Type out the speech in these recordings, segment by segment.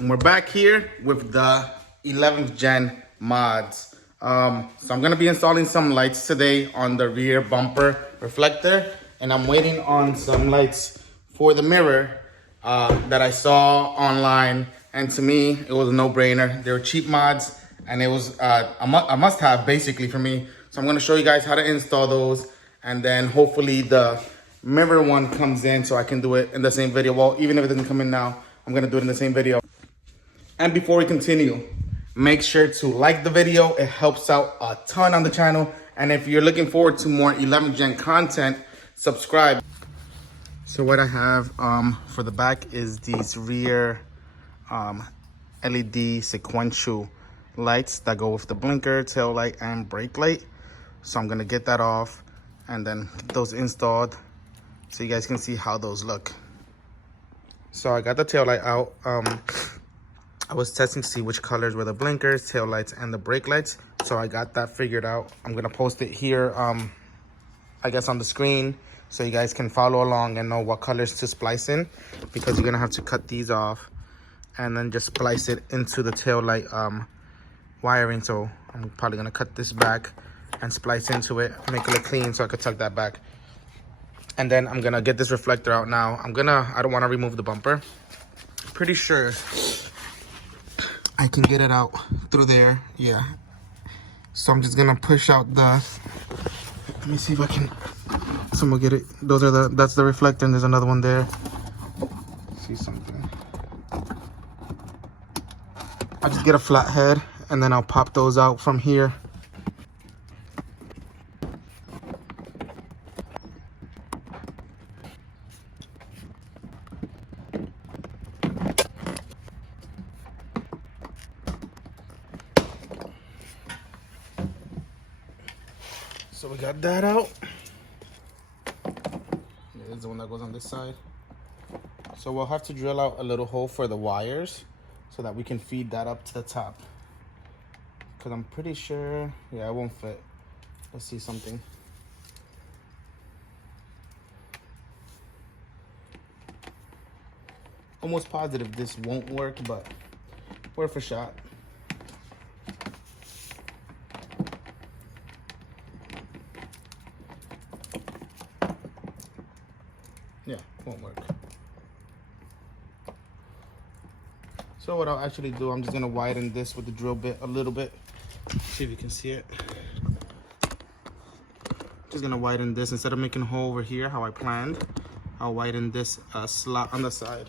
And we're back here with the 11th gen mods. So I'm gonna be installing some lights today on the rear bumper reflector, and I'm waiting on some lights for the mirror that I saw online. And to me, it was a no-brainer. They were cheap mods, and it was a must-have basically for me. So I'm gonna show you guys how to install those, and then hopefully the mirror one comes in so I can do it in the same video. Well, even if it doesn't come in now, I'm gonna do it in the same video. And before we continue, make sure to like the video. It helps out a ton on the channel. And if you're looking forward to more 11th gen content, subscribe. So what I have for the back is these rear LED sequential lights that go with the blinker, tail light, and brake light. So I'm gonna get that off and then get those installed so you guys can see how those look. So I got the tail light out. I was testing to see which colors were the blinkers, tail lights, and the brake lights. So I got that figured out. I'm gonna post it here, I guess on the screen, so you guys can follow along and know what colors to splice in, because you're gonna have to cut these off and then just splice it into the tail light wiring. So I'm probably gonna cut this back and splice into it, make it look clean so I could tuck that back. And then I'm gonna get this reflector out now. I don't wanna remove the bumper. Pretty sure I can get it out through there, yeah. So I'm just gonna push out the, let me see if I can, someone get it. That's the reflector, and there's another one there. See something. I'll just get a flat head and then I'll pop those out from here. So we got that out. There's the one that goes on this side. So we'll have to drill out a little hole for the wires so that we can feed that up to the top. Because I'm pretty sure, yeah, it won't fit. Let's see something. Almost positive this won't work, but worth a shot. Yeah, won't work. So what I'll actually do, I'm just gonna widen this with the drill bit a little bit. See if you can see it. Just gonna widen this instead of making a hole over here how I planned. I'll widen this slot on the side.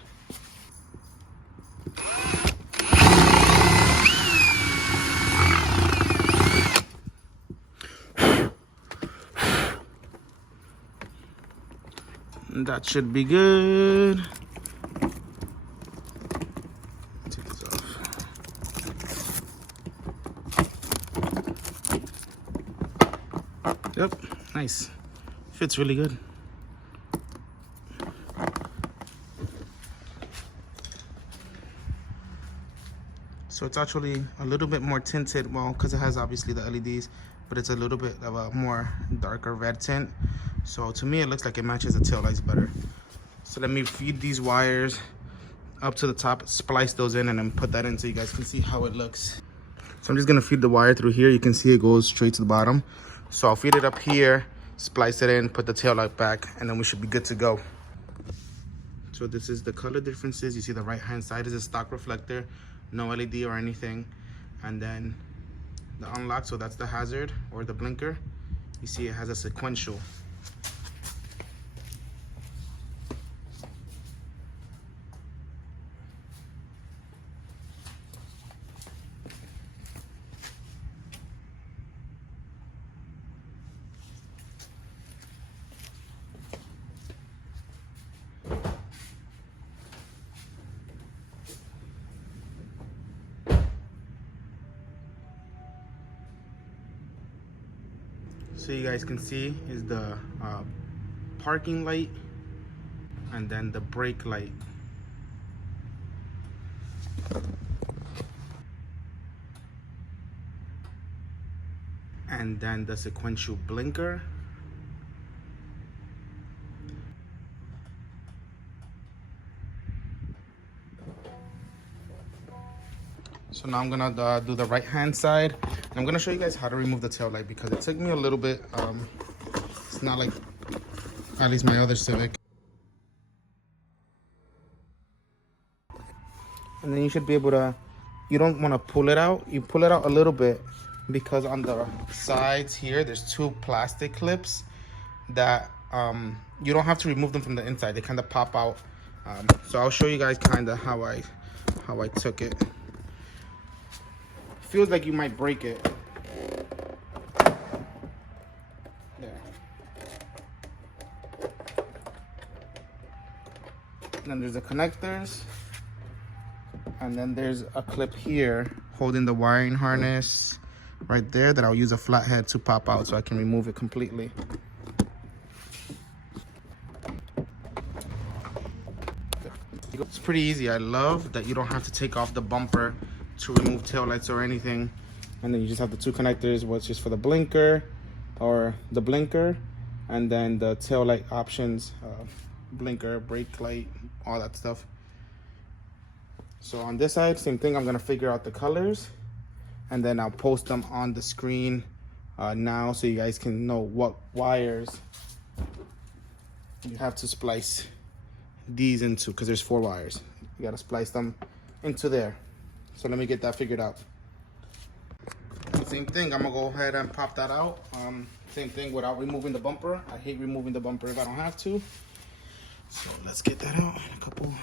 That should be good. Take this off. Yep, nice. Fits really good. So it's actually a little bit more tinted, well, because it has obviously the LEDs, but it's a little bit of a more darker red tint. So to me, it looks like it matches the taillights better. So let me feed these wires up to the top, splice those in, and then put that in so you guys can see how it looks. So I'm just gonna feed the wire through here. You can see it goes straight to the bottom. So I'll feed it up here, splice it in, put the taillight back, and then we should be good to go. So this is the color differences. You see the right-hand side is a stock reflector, no LED or anything. And then the unlock, so that's the hazard or the blinker. You see it has a sequential. So you guys can see is the parking light and then the brake light. And then the sequential blinker. So now I'm gonna do the right hand side. And I'm gonna show you guys how to remove the tail light because it took me a little bit. It's not like at least my other Civic. And then you should be able to, you don't want to pull it out. You pull it out a little bit because on the sides here, there's two plastic clips that you don't have to remove them from the inside. They kind of pop out. So I'll show you guys kind of how I took it. Feels like you might break it. There. And then there's the connectors. And then there's a clip here holding the wiring harness right there that I'll use a flathead to pop out so I can remove it completely. It's pretty easy. I love that you don't have to take off the bumper to remove taillights or anything. And then you just have the two connectors, which is for the blinker or the blinker, and then the taillight options, blinker, brake light, all that stuff. So on this side, same thing. I'm gonna figure out the colors and then I'll post them on the screen now so you guys can know what wires you have to splice these into, because there's 4 wires. You gotta splice them into there. So let me get that figured out. Same thing, I'm gonna go ahead and pop that out. Same thing without removing the bumper. I hate removing the bumper if I don't have to. So let's get that out in a couple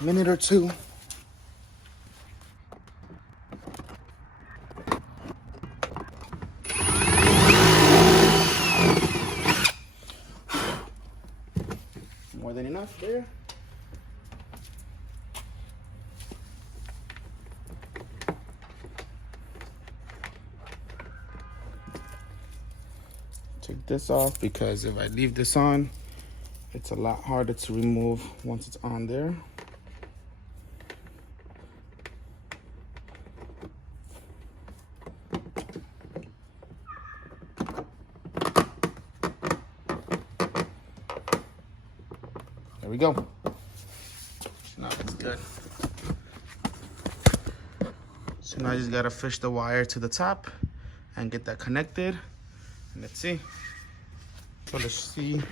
minute or two. More than enough there. Take this off because if I leave this on, it's a lot harder to remove once it's on there. There we go. Now it's good. So now you just gotta fish the wire to the top and get that connected. And let's see. So let's see.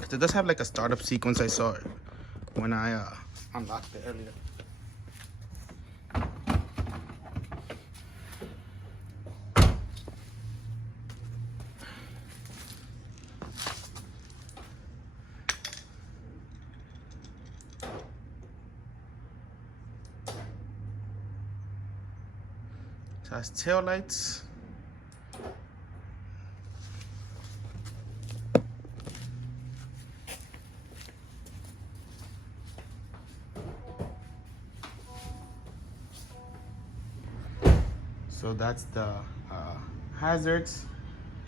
It does have like a startup sequence. I saw it when I unlocked it earlier. It has tail lights. So that's the hazards.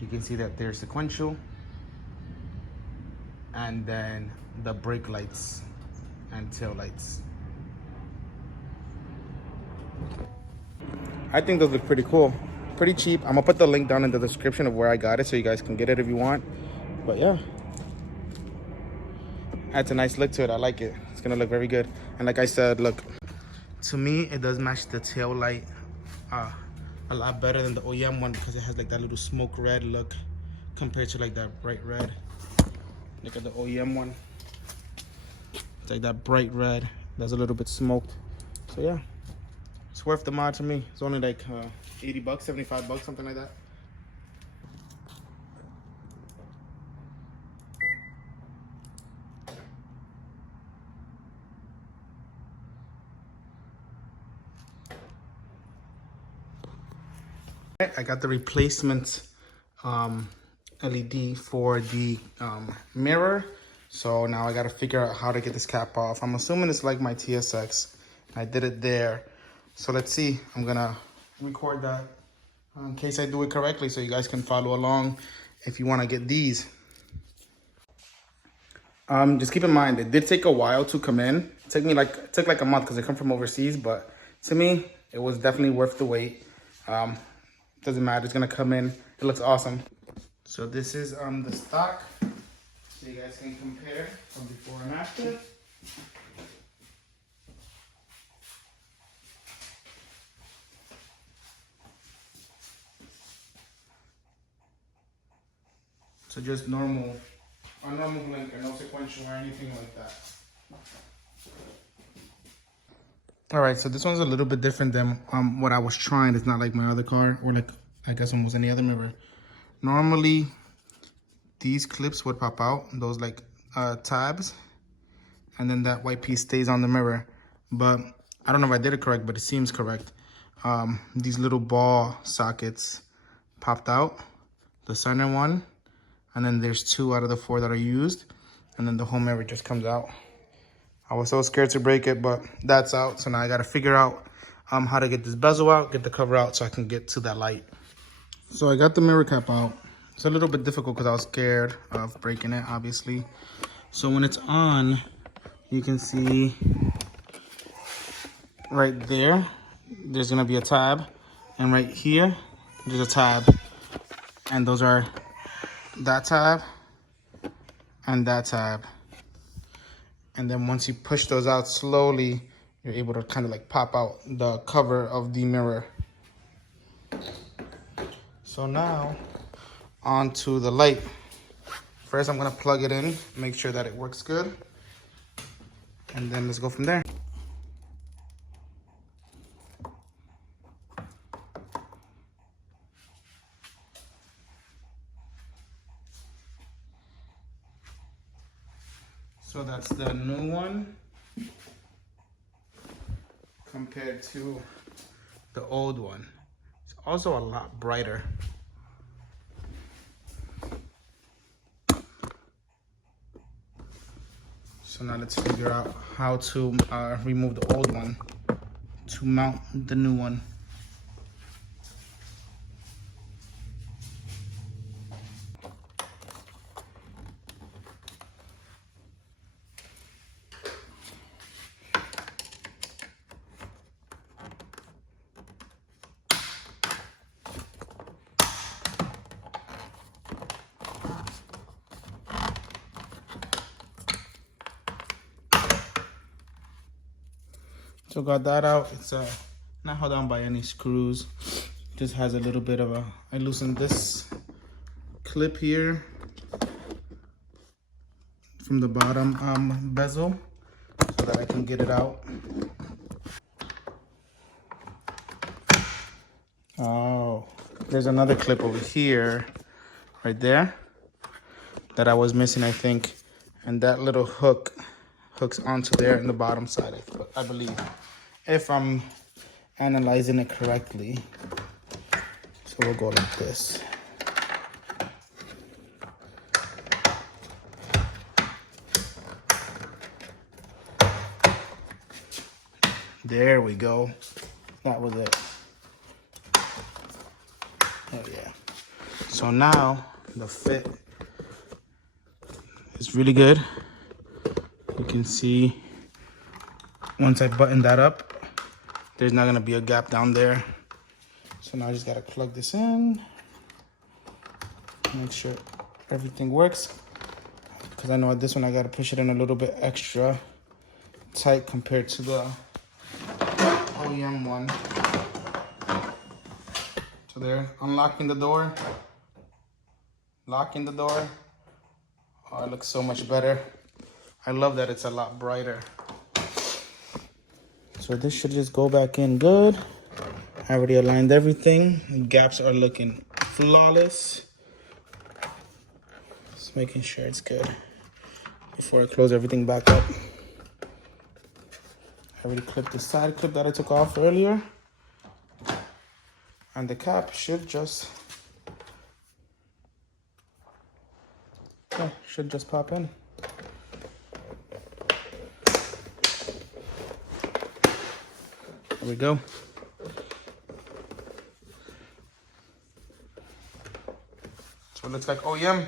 You can see that they're sequential. And then the brake lights and tail lights. I think those look pretty cool. Pretty cheap. I'm gonna put the link down in the description of where I got it so you guys can get it if you want. But yeah, adds a nice look to it. I like it. It's gonna look very good. And like I said, look, to me, it does match the tail light a lot better than the OEM one because it has like that little smoke red look compared to like that bright red. Look at the OEM one. It's like that bright red. That's a little bit smoked. So yeah, it's worth the mod to me. It's only like 80 bucks, 75 bucks, something like that. I got the replacement LED for the mirror. So now I got to figure out how to get this cap off. I'm assuming it's like my TSX. I did it there. So let's see. I'm going to record that in case I do it correctly so you guys can follow along if you want to get these. Just keep in mind, it did take a while to come in. It took like a month because they come from overseas. But to me, it was definitely worth the wait. Doesn't matter, it's gonna come in. It looks awesome. So this is the stock, so you guys can compare from before and after. So just a normal blinker, no sequential or anything like that. All right, so this one's a little bit different than what I was trying. It's not like my other car, or like I guess almost any other mirror. Normally, these clips would pop out, those like tabs, and then that white piece stays on the mirror. But I don't know if I did it correct, but it seems correct. These little ball sockets popped out, the center one, and then there's 2 out of the 4 that are used, and then the whole mirror just comes out. I was so scared to break it, but that's out. So now I gotta figure out how to get this bezel out, get the cover out so I can get to that light. So I got the mirror cap out. It's a little bit difficult because I was scared of breaking it, obviously. So when it's on, you can see right there, there's gonna be a tab. And right here, there's a tab. And those are that tab and that tab. And then once you push those out slowly, you're able to kind of like pop out the cover of the mirror. So now, onto the light. First, I'm gonna plug it in, make sure that it works good. And then let's go from there. So that's the new one compared to the old one. It's also a lot brighter. So now let's figure out how to remove the old one to mount the new one. So got that out. It's not held on by any screws. Just has a little bit of a, I loosened this clip here from the bottom bezel so that I can get it out. Oh, there's another clip over here, right there, that I was missing, I think. And that little hook hooks onto there in the bottom side, I believe, if I'm analyzing it correctly. So we'll go like this. There we go. That was it. Oh yeah. So now the fit is really good. You can see once I button that up, there's not gonna be a gap down there. So now I just gotta plug this in, make sure everything works. Because I know at this one I gotta push it in a little bit extra tight compared to the OEM one. So there, unlocking the door, locking the door. Oh, it looks so much better. I love that it's a lot brighter. So this should just go back in good. I already aligned everything. The gaps are looking flawless. Just making sure it's good before I close everything back up. I already clipped the side clip that I took off earlier. And the cap should just, should just pop in. There we go. So it looks like OEM.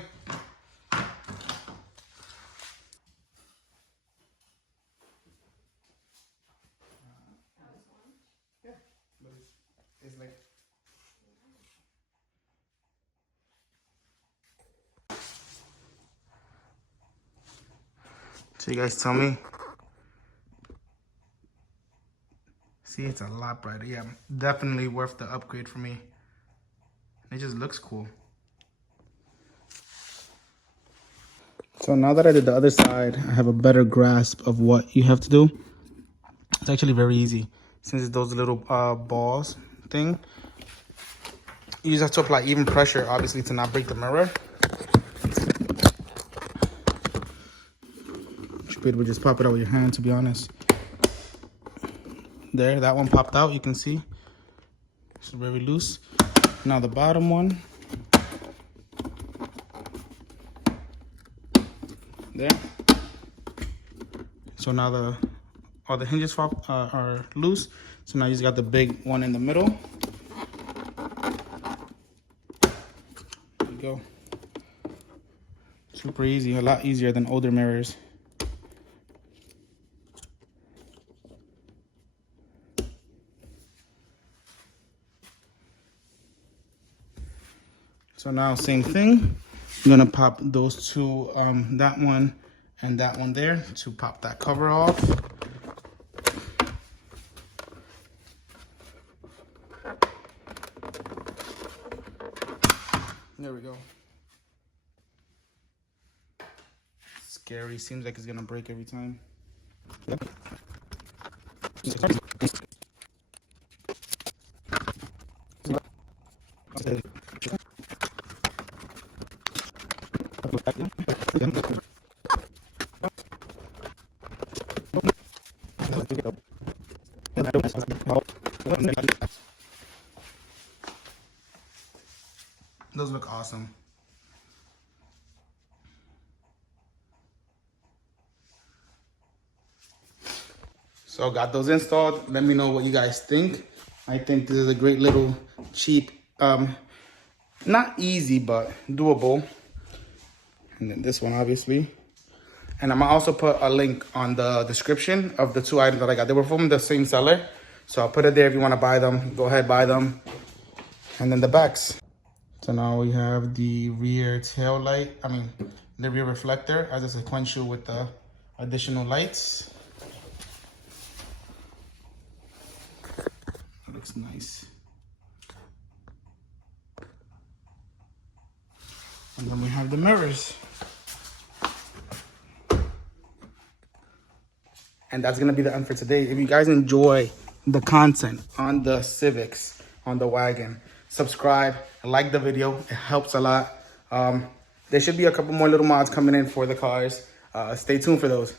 It's like, so you guys tell me. See, it's a lot brighter. Yeah, definitely worth the upgrade for me. It just looks cool. So now that I did the other side, I have a better grasp of what you have to do. It's actually very easy. Since it's those little balls thing, you just have to apply even pressure, obviously, to not break the mirror. You should be able to just pop it out with your hand, to be honest. There, that one popped out, you can see. It's very loose. Now the bottom one. There. So now all the hinges are loose. So now you just got the big one in the middle. There you go. Super easy, a lot easier than older mirrors. So now same thing. I'm gonna pop those two, that one and that one there, to pop that cover off. There we go. Scary, seems like it's gonna break every time. Those look awesome. So got those installed. Let me know what you guys think. I think this is a great little cheap, not easy, but doable. And then this one, obviously. And I'm gonna also put a link on the description of the two items that I got. They were from the same seller. So I'll put it there if you wanna buy them. Go ahead, buy them. And then the backs. So now we have the rear tail light, the rear reflector as a sequential with the additional lights. That looks nice. And then we have the mirrors. And that's gonna be the end for today. If you guys enjoy the content on the Civics, on the wagon, subscribe, like the video, it helps a lot. There should be a couple more little mods coming in for the cars. Stay tuned for those.